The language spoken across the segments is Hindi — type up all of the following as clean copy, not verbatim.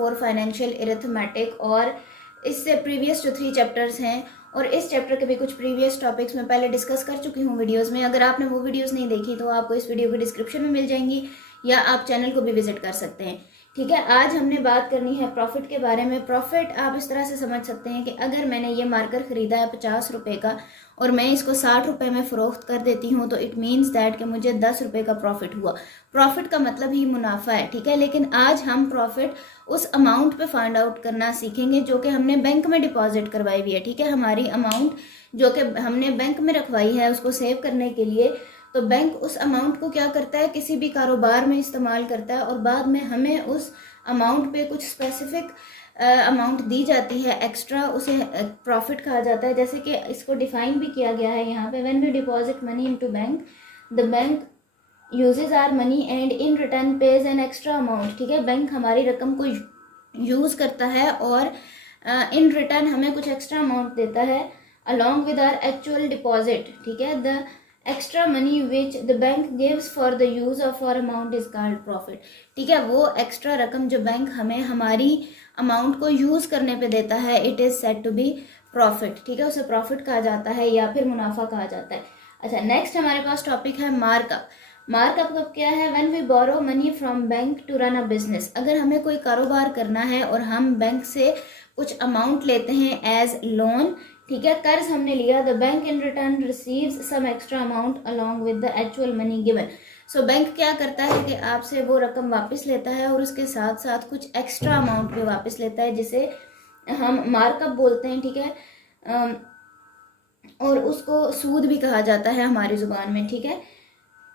4 फाइनेंशियल अरिथमेटिक, और इससे प्रीवियस जो 3 चैप्टर्स हैं और इस चैप्टर के भी कुछ प्रीवियस टॉपिक्स मैं पहले डिस्कस कर चुकी हूँ वीडियोस में। अगर आपने वो वीडियोस नहीं देखी तो आपको इस वीडियो की डिस्क्रिप्शन में मिल जाएंगी, या आप चैनल को भी विजिट कर सकते हैं। ठीक है, आज हमने बात करनी है प्रॉफिट के बारे में। प्रॉफिट आप इस तरह से समझ सकते हैं कि अगर मैंने ये मार्कर खरीदा है 50 रुपये का और मैं इसको 60 रुपये में फ़रोख्त कर देती हूँ, तो इट मीन्स दैट कि मुझे 10 रुपये का प्रॉफिट हुआ। प्रॉफिट का मतलब ही मुनाफा है। ठीक है, लेकिन आज हम प्रॉफिट उस अमाउंट पे फाइंड आउट करना सीखेंगे जो कि हमने बैंक में डिपॉजिट करवाई हुई है। ठीक है, हमारी अमाउंट जो कि हमने बैंक में रखवाई है उसको सेव करने के लिए, तो बैंक उस अमाउंट को क्या करता है, किसी भी कारोबार में इस्तेमाल करता है और बाद में हमें उस अमाउंट पे कुछ स्पेसिफिक अमाउंट दी जाती है एक्स्ट्रा, उसे प्रॉफिट कहा जाता है। जैसे कि इसको डिफाइन भी किया गया है यहाँ पे, when we deposit money into bank, the bank uses our money and in return pays an extra amount. ठीक है, बैंक हमारी रकम को यूज़ करता है और इन रिटर्न हमें कुछ एक्स्ट्रा अमाउंट देता है along with our actual deposit. ठीक है, the extra money which the bank gives for the use of our amount is called profit. ठीक है, वो एक्स्ट्रा रकम जो बैंक हमें हमारी अमाउंट को यूज करने पे देता है, it is said to be profit. ठीक है, उसे प्रॉफिट कहा जाता है या फिर मुनाफा कहा जाता है। अच्छा, नेक्स्ट हमारे पास टॉपिक है मार्कअप। मार्कअप कब क्या है, when we borrow money from bank to run a business. अगर हमें कोई कारोबार करना है और हम बैंक से कुछ अमाउंट लेते हैं एज लोन, ठीक है, कर्ज हमने लिया, the bank in return receives some extra amount along with the actual money given. So bank क्या करता है कि आपसे वो रकम वापस लेता है और उसके साथ साथ कुछ एक्स्ट्रा अमाउंट भी वापस लेता है, जिसे हम मार्कअप बोलते हैं। ठीक है, और उसको सूद भी कहा जाता है हमारी जुबान में। ठीक है,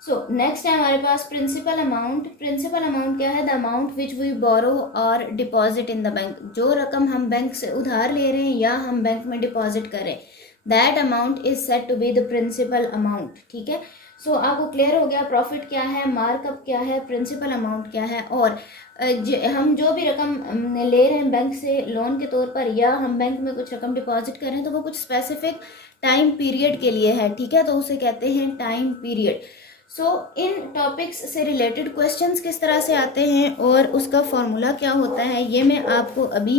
सो नेक्स्ट है हमारे पास प्रिंसिपल अमाउंट। प्रिंसिपल अमाउंट क्या है, the amount which we borrow और डिपॉजिट इन द बैंक। जो रकम हम बैंक से उधार ले रहे हैं या हम बैंक में डिपॉजिट कर रहे हैं, that amount is said to be the principal amount. ठीक है, सो आपको क्लियर हो गया प्रॉफिट क्या है, मार्कअप क्या है, प्रिंसिपल अमाउंट क्या है। और हम जो भी रकम ले रहे हैं बैंक से लोन के तौर पर, या हम बैंक में कुछ रकम डिपॉजिट कर रहे हैं, तो वो कुछ स्पेसिफिक टाइम पीरियड के लिए है। ठीक है, तो उसे कहते हैं टाइम पीरियड। सो इन टॉपिक्स से रिलेटेड क्वेश्चंस किस तरह से आते हैं और उसका फॉर्मूला क्या होता है, ये मैं आपको अभी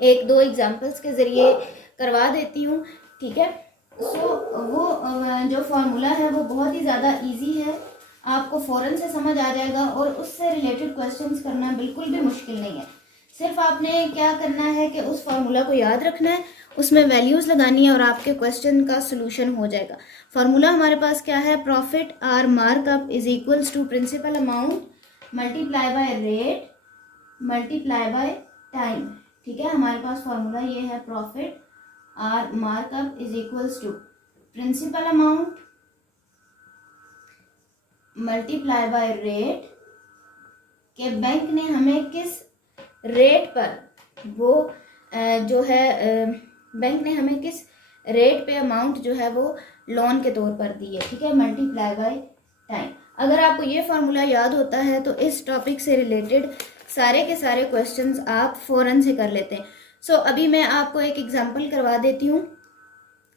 1-2 एग्जांपल्स के ज़रिए करवा देती हूँ। ठीक है, सो वो जो फॉर्मूला है वो बहुत ही ज़्यादा इजी है, आपको फ़ौरन से समझ आ जाएगा और उससे रिलेटेड क्वेश्चंस करना बिल्कुल भी मुश्किल नहीं है। सिर्फ आपने क्या करना है कि उस फार्मूला को याद रखना है, उसमें वैल्यूज़ लगानी है और आपके क्वेश्चन का सोल्यूशन हो जाएगा। फार्मूला हमारे पास क्या है, profit or markup is equals to principal amount multiply by rate multiply by time. ठीक है, हमारे पास फार्मूला ये है, profit or markup is equals to principal amount multiply by rate, के बैंक ने हमें किस रेट पर वो जो है बैंक ने हमें किस रेट पे अमाउंट जो है वो लोन के तौर पर दी है। ठीक है, मल्टीप्लाई बाय टाइम। अगर आपको ये फार्मूला याद होता है तो इस टॉपिक से रिलेटेड सारे के सारे क्वेश्चंस आप फ़ौरन से कर लेते हैं। सो अभी मैं आपको एक एग्जांपल करवा देती हूँ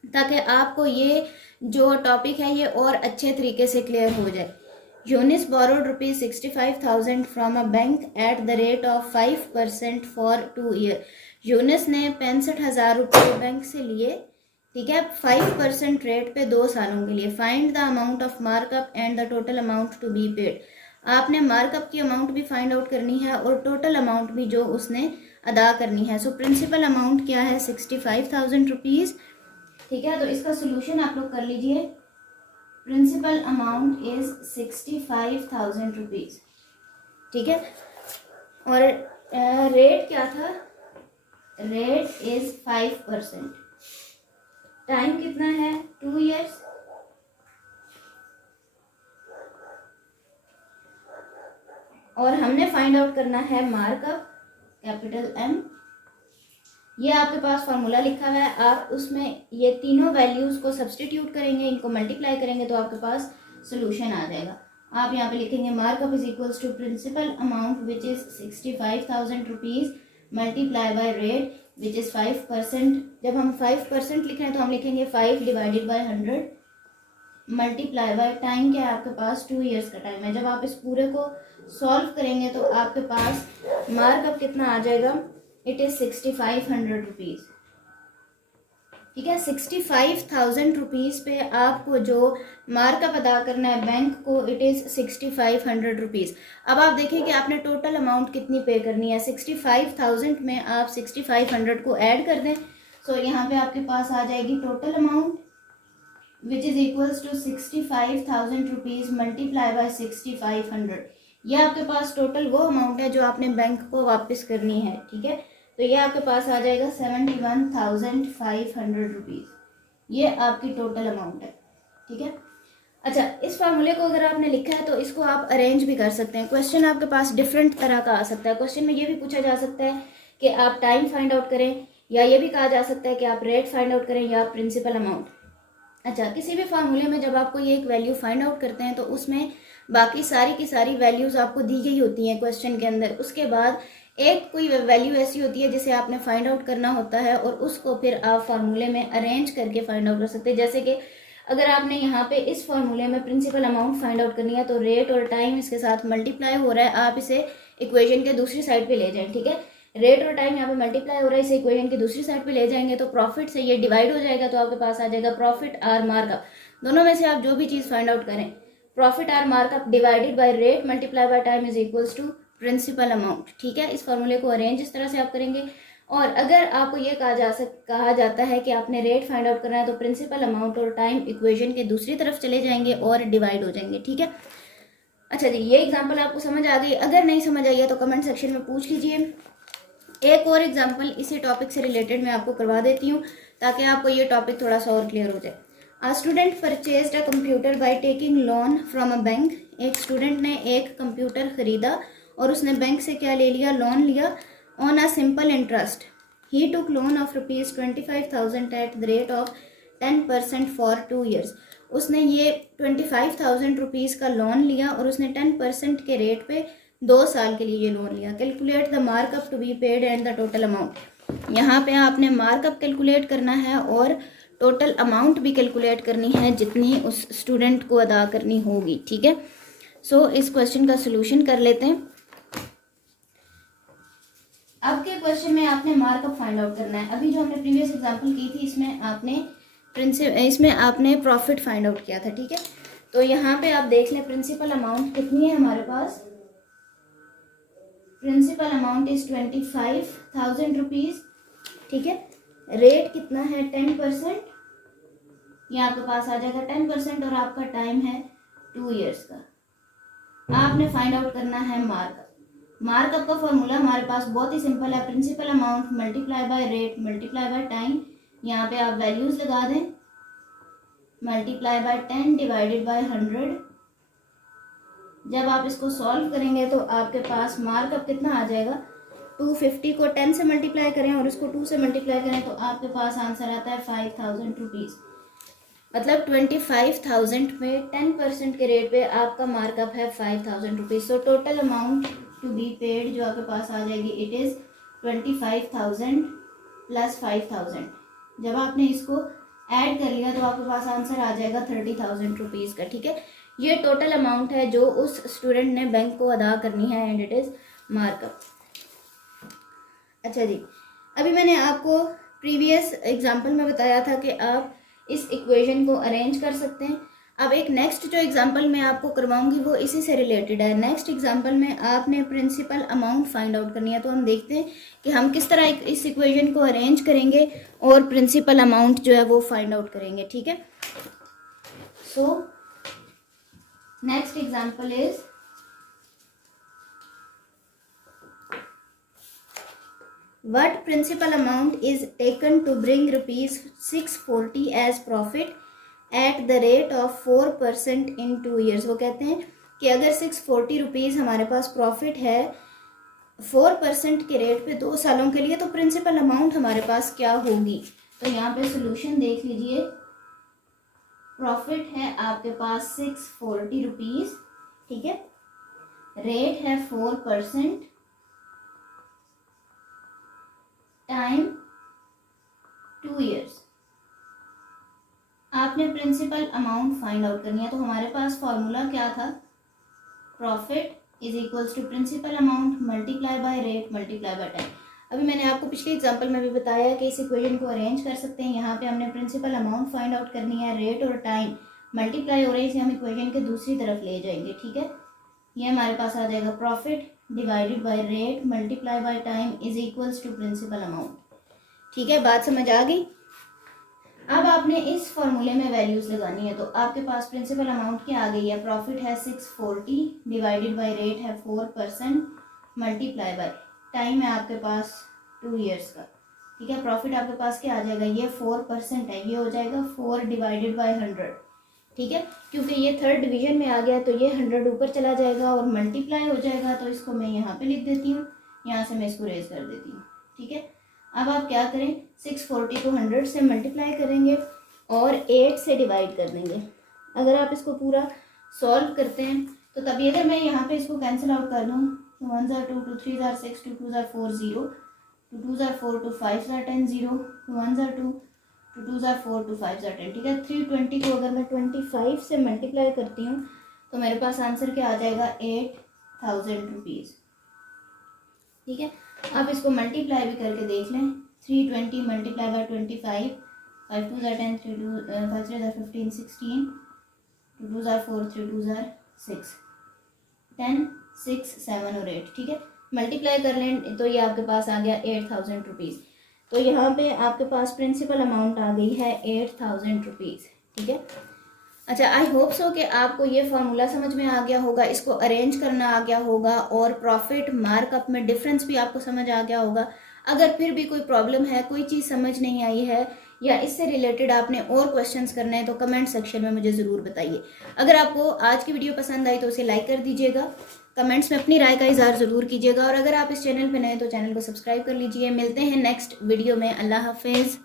ताकि आपको ये जो टॉपिक है ये और अच्छे तरीके से क्लियर हो जाए। Younis borrowed ₹65,000 from a bank at the rate of 5% for 2 year. Younis ने 65,000 रुपये बैंक से लिए, ठीक है, 5% रेट पे 2 सालों के लिए। Find the amount of markup and the total amount to be paid. आपने मार्कअप की अमाउंट भी फाइंड आउट करनी है और टोटल अमाउंट भी जो उसने अदा करनी है। सो प्रिंसिपल अमाउंट क्या है, 65,000 रुपीज़। ठीक है, तो इसका सोल्यूशन आप लोग कर लीजिए। Principal amount is 65,000 rupees. ठीक है, और रेट क्या था, रेट इज 5%। टाइम कितना है, 2 ईयर्स। और हमने फाइंड आउट करना है मार्कअप, कैपिटल एम। ये आपके पास फार्मूला लिखा हुआ है, आप उसमें ये तीनों वैल्यूज को सब्सटीट्यूट करेंगे, इनको मल्टीप्लाई करेंगे तो आपके पास सोल्यूशन आ जाएगा। आप यहाँ पे लिखेंगे markup is equals to principal amount which is 65,000 rupees multiply by rate which is 5%। जब हम 5% लिख रहे हैं तो हम लिखेंगे 5 divided by 100, multiply by time क्या है आपके पास, 2 ईयर्स का टाइम है। जब आप इस पूरे को सॉल्व करेंगे तो आपके पास मार्कअप कितना आ जाएगा, इट इज़ 6500 रुपीज़। ठीक है, 65,000 रुपीज़ पे आपको जो मार्कअप अदा करना है बैंक को, इट इज़ 6500 रुपीज़। अब आप देखिए कि आपने टोटल अमाउंट कितनी पे करनी है। 65,000 में आप 6500 को ऐड कर दें, सो यहाँ पे आपके पास आ जाएगी total amount which is equals to 65,000 rupees multiply by 6500। ये आपके पास टोटल वो अमाउंट है जो आपने बैंक को वापस करनी है। ठीक है, तो ये आपके पास आ जाएगा 71,500 रुपीज़। ये आपकी टोटल अमाउंट है। ठीक है, अच्छा, इस फार्मूले को अगर आपने लिखा है तो इसको आप अरेंज भी कर सकते हैं। क्वेश्चन आपके पास डिफरेंट तरह का आ सकता है। क्वेश्चन में ये भी पूछा जा सकता है कि आप टाइम फाइंड आउट करें, या ये भी कहा जा सकता है कि आप रेट फाइंड आउट करें या प्रिंसिपल अमाउंट। अच्छा, किसी भी फार्मूले में जब आपको ये एक वैल्यू फाइंड आउट करते हैं तो उसमें बाकी सारी की सारी वैल्यूज़ आपको दी गई होती हैं क्वेश्चन के अंदर। उसके बाद एक कोई वैल्यू ऐसी होती है जिसे आपने फाइंड आउट करना होता है और उसको फिर आप फार्मूले में अरेंज करके फाइंड आउट कर सकते हैं। जैसे कि अगर आपने यहाँ पे इस फार्मूले में प्रिंसिपल अमाउंट फाइंड आउट करनी है तो रेट और टाइम इसके साथ मल्टीप्लाई हो रहा है, आप इसे इक्वेशन के दूसरी साइड पे ले जाएं। ठीक है, रेट और टाइम यहाँ पे मल्टीप्लाई हो रहा है, इसे इक्वेशन की दूसरी साइड पे ले जाएंगे तो प्रॉफिट से ये डिवाइड हो जाएगा, तो आपके पास आ जाएगा प्रॉफिट आर मार्कअप। दोनों में से आप जो भी चीज़ फाइंड आउट करें, profit or markup divided by rate multiply by time is equals to principal amount. ठीक है, इस फॉर्मूले को अरेंज इस तरह से आप करेंगे। और अगर आपको ये कहा जाता है कि आपने रेट फाइंड आउट करना है तो प्रिंसिपल अमाउंट और टाइम इक्वेशन के दूसरी तरफ चले जाएंगे और डिवाइड हो जाएंगे। ठीक है, अच्छा जी, ये एग्जाम्पल आपको समझ आ गई? अगर नहीं समझ आई है तो कमेंट सेक्शन में पूछ लीजिए। एक और एग्जाम्पल इसी टॉपिक से रिलेटेड मैं आपको करवा देती हूँ ताकि आपको ये टॉपिक थोड़ा सा और क्लियर हो जाए। A student purchased a computer by taking loan from a bank. एक स्टूडेंट ने एक कंप्यूटर खरीदा और उसने बैंक से क्या ले लिया, लोन लिया on a simple interest. He took loan of ₹25,000 eight the rate of 10% for 2 years. उसने ये 25,000 रुपीज़ का लोन लिया और उसने 10% के रेट पे 2 साल के लिए ये लोन लिया। Calculate the markup to be paid and the total amount. यहाँ पे आपने मार्कअप कैलकुलेट करना है और टोटल अमाउंट भी कैलकुलेट करनी है जितनी उस स्टूडेंट को अदा करनी होगी। ठीक है, सो इस क्वेश्चन का सोल्यूशन कर लेते हैं। अब के क्वेश्चन में आपने मार्कअप फाइंड आउट करना है। अभी जो हमने प्रीवियस एग्जांपल की थी इसमें आपने प्रॉफिट फाइंड आउट किया था। ठीक है, तो यहाँ पे आप देख लें प्रिंसिपल अमाउंट कितनी है हमारे पास। Principal amount is 25,000 rupees. ठीक है, रेट कितना है 10%, ये आपके पास आ जाएगा 10% और आपका टाइम है 2 ईयर्स का। आपने फाइंड आउट करना है मार्कअप। मार्कअप का फॉर्मूला हमारे पास बहुत ही सिंपल है, principal amount multiply by rate multiply by time. यहाँ पे आप वैल्यूज लगा दें, मल्टीप्लाई बाय 10 डिवाइडेड बाय 100। जब आप इसको सॉल्व करेंगे तो आपके पास मार्कअप कितना आ जाएगा, 250 को 10 से मल्टीप्लाई करें और इसको 2 से मल्टीप्लाई करें तो आपके पास आंसर आता है 5,000 रुपीज़। मतलब 25,000 में 10% के रेट पे आपका मार्कअप है 5,000 rupees. So total amount to be paid जो आपके पास आ जाएगी, इट इज़ 25,000 प्लस 5,000। जब आपने इसको ऐड कर लिया तो आपके पास आंसर आ जाएगा 30,000 रुपीज़ का। ठीक है, ये टोटल अमाउंट है जो उस स्टूडेंट ने बैंक को अदा करनी है एंड इट इज़ मार्कअप। अच्छा जी, अभी मैंने आपको प्रीवियस एग्जाम्पल में बताया था कि आप इस इक्वेशन को अरेंज कर सकते हैं। अब एक नेक्स्ट जो एग्जांपल मैं आपको करवाऊंगी वो इसी से रिलेटेड है। नेक्स्ट एग्जांपल में आपने प्रिंसिपल अमाउंट फाइंड आउट करनी है, तो हम देखते हैं कि हम किस तरह इस इक्वेशन को अरेंज करेंगे और प्रिंसिपल अमाउंट जो है वो फाइंड आउट करेंगे। ठीक है, so next example is what principal amount is taken to bring ₹640 as profit at the rate of 4% in 2 years। वो कहते हैं कि अगर 640 रुपीज़ हमारे पास प्रॉफिट है 4% के रेट पे 2 सालों के लिए, तो प्रिंसिपल अमाउंट हमारे पास क्या होगी। तो यहाँ पे सोल्यूशन देख लीजिए। प्रॉफिट है आपके पास 640 रुपीज़। ठीक है, रेट है 4%, टाइम 2 ईयर्स। आपने प्रिंसिपल अमाउंट फाइंड आउट करनी है। तो हमारे पास फॉर्मूला क्या था, profit is equals to principal amount multiply by rate multiply by time. अभी मैंने आपको पिछले एग्जांपल में भी बताया कि इस इक्वेशन को अरेंज कर सकते हैं। यहाँ पे हमने प्रिंसिपल अमाउंट फाइंड आउट करनी है, रेट और टाइम मल्टीप्लाई हो रही है, इसे हम इक्वेशन के दूसरी तरफ ले जाएंगे। ठीक है, ये हमारे पास आ जाएगा profit divided by rate multiply by time is equals to principal amount. ठीक है, बात समझ आ गई। अब आपने इस फॉर्मूले में वैल्यूज लगानी है। तो आपके पास प्रिंसिपल अमाउंट क्या आ गई है, प्रॉफिट है 640 डिवाइडेड बाय रेट है 4% मल्टीप्लाई बाय टाइम है आपके पास 2 ईयर्स का। ठीक है, प्रॉफिट आपके पास क्या आ जाएगा, ये 4% है, ये हो जाएगा 4 डिवाइडेड बाय 100। ठीक है, क्योंकि ये थर्ड डिवीजन में आ गया तो ये 100 ऊपर चला जाएगा और मल्टीप्लाई हो जाएगा, तो इसको मैं यहाँ पे लिख देती हूँ, यहाँ से मैं इसको रेज कर देती हूँ। ठीक है, अब आप क्या करें, 640 को 100 से मल्टीप्लाई करेंगे और 8 से डिवाइड कर देंगे। अगर आप इसको पूरा सॉल्व करते हैं तो तभी अगर मैं यहाँ पे इसको कैंसिल आउट कर दूँ, 1 are 2, 2 3 are 6, 2 2 are 4 0, 2 2 are 4, 2 5 are 10 0, 1 are 2, 2 2 are 4, 2 5 are 10। ठीक है, 320 को अगर मैं 25 से मल्टीप्लाई करती हूँ तो मेरे पास आंसर क्या आ जाएगा, 8000 रुपीज़। ठीक है, आप इसको मल्टीप्लाई भी करके देख लें, 320 multiply by 25, 5 2 are 10, 3 2 5 3 are 15 16, 2 2 are 4, 3 2 are 6, 10 6 7 और 8। ठीक है, मल्टीप्लाई कर लें तो ये आपके पास आ गया 8000 रुपीज़। तो यहाँ पे आपके पास प्रिंसिपल अमाउंट आ गई है 8000 रुपीज़। ठीक है, अच्छा, आई होप सो कि आपको ये फार्मूला समझ में आ गया होगा, इसको अरेंज करना आ गया होगा और प्रॉफिट मार्कअप में डिफरेंस भी आपको समझ आ गया होगा। अगर फिर भी कोई प्रॉब्लम है, कोई चीज़ समझ नहीं आई है या इससे रिलेटेड आपने और क्वेश्चंस करने हैं तो कमेंट सेक्शन में मुझे ज़रूर बताइए। अगर आपको आज की वीडियो पसंद आई तो उसे लाइक कर दीजिएगा, कमेंट्स में अपनी राय का इज़हार ज़रूर कीजिएगा और अगर आप इस चैनल पर नए तो चैनल को सब्सक्राइब कर लीजिए। मिलते हैं नेक्स्ट वीडियो में। अल्लाह हाफिज़।